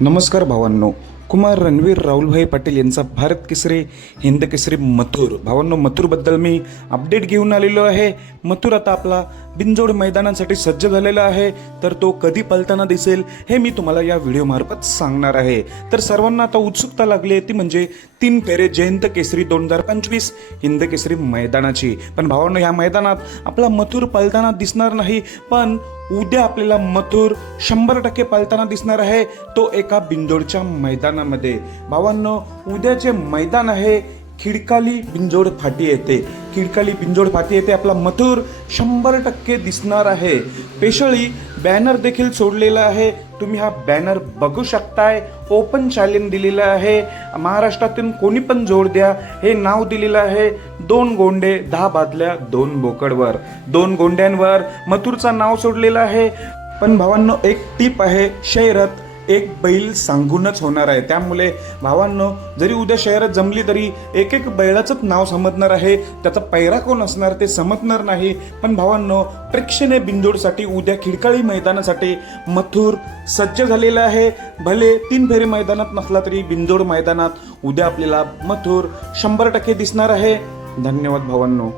नमस्कार भावांनो. कुमार रणवीर राहुलभाई पाटील यांचा भारत केसरी हिंद केसरी मथुर. भावांनो मथुरबद्दल मी अपडेट घेऊन आलेलो आहे. मथुर आता आपला बिनजोड मैदानासाठी सज्ज झालेला आहे. तर तो कधी पलताना दिसेल हे मी तुम्हाला या व्हिडिओमार्फत सांगणार आहे. तर सर्वांना आता उत्सुकता लागली आहे ती म्हणजे तीन फेरे जयंत केसरी दोन हजार पंचवीस हिंद केसरी मैदानाची. पण भावांनो ह्या मैदानात आपला मथुर पलताना दिसणार नाही पण उद्या आपल्याला मथुर शंभर टक्के पालताना दिसणार आहे. तो एका बिंजोडच्या मैदानामध्ये. भावांनो उद्या जे मैदान आहे. खिडकाली बिंजोड फाटी येते. खिडकाली बिंजोड फाटी येते. आपला मथुर शंभर टक्के दिसणार आहे. पेशळी बॅनर देखील सोडलेला आहे. तुम्ही हा बॅनर बघू शकताय. ओपन चॅलेंज दिलेलं आहे. महाराष्ट्रातून कोणी पण जोड द्या. हे नाव दिलेलं आहे दोन गोंडे दहा बादल्या दोन बोकडवर. दोन गोंड्यांवर मथुरचा नाव सोडलेलं आहे. पण भावांनो एक टीप आहे. शैरत एक बैल सांगूनच होणार आहे. त्यामुळे भावांनो जरी उद्या शहरात जमली तरी एक एक बैलाचंच नाव समजणार आहे. त्याचा पैरा कोण असणार ते समजणार नाही. पण भावांनो प्रेक्षणीय बिंदोडसाठी उद्या खिडकाळी मैदानासाठी मथुर सज्ज झालेला आहे. भले तीन फेरी मैदानात नसला तरी बिंदोड मैदानात उद्या आपल्याला मथुर शंभर टक्के दिसणार आहे. धन्यवाद भावांनो.